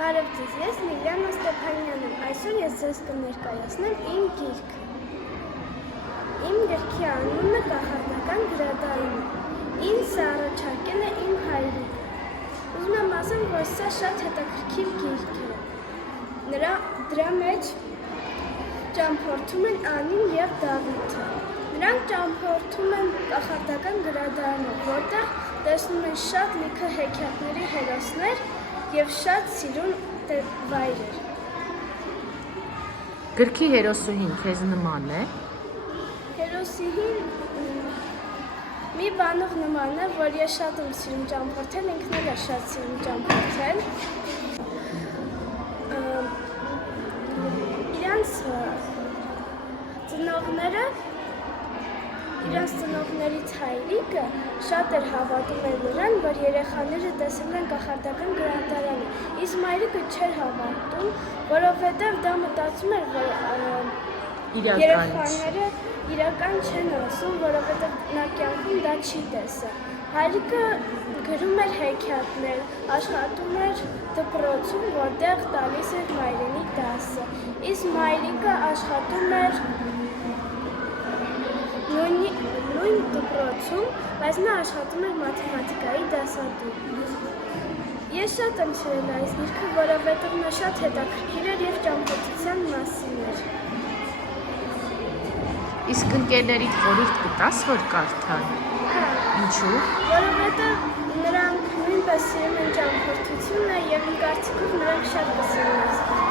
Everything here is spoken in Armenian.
Բարև ձեզ, ես Լիլիանա Ստեփանյանն եմ, այսօր ես ձեզ կներկայացնեմ իմ գիրքը։ Իմ գրքի անունը կախարդական գրադարանը, ինձ առաջարկել է իմ հայրիկը։ Ուզում եմ ասեմ, որ սա շատ հետաքրքիր գիրք է։ Դրա մեջ ճամփորդում են Անին և Դավիթը։ Նրանք ճամփորդում են կախարդական գրադարանը, որտեղ տեսնում են շատ լիքը հեքիաթների հերոսներ և շատ սիրուն վայրեր։ Գրքի հերոսուհին քեզ նման է։ Հերոսուհին մի բանով նման է, որ ես շատ եմ սիրում ճամփորդել, ինքն էլ է շատ սիրում ճամփորդել։ Իրանց ծնողներից հայրիկը շատ էր հավատում էր նրան, որ երեխաները տեսել են կախարդական գրադարանը, իսկ մայրիկը չէր հավատում, որովհետև դա մտածում էր, որ երեխաները իրական չեն ասում, որովհետև նա կյանքում դա չի տեսել։ Հայրիկը գրում էր հեքիաթներ, աշխատում էր դպրոցում, որտեղ տալիս էր մայրենի դասը, իսկ մայրիկը աշխատում էր նույն դպրոցում, բայց նա աշխատում էր մաթեմատիկայի դասատու։ Ես շատ եմ սիրել այս գիրքը, որովհետև նա շատ հետաքրքիր էր և ճամփորդության մասին էր։ Իսկ ընկերներիդ խորհուրդ կտաս, որ կարդան։ Ինչու՞։ Որովհետև նրանք նույնպես սիրում են ճամփորդությունը և իմ կարծիքով նրանք շատ կսիրեն այս գիրքը։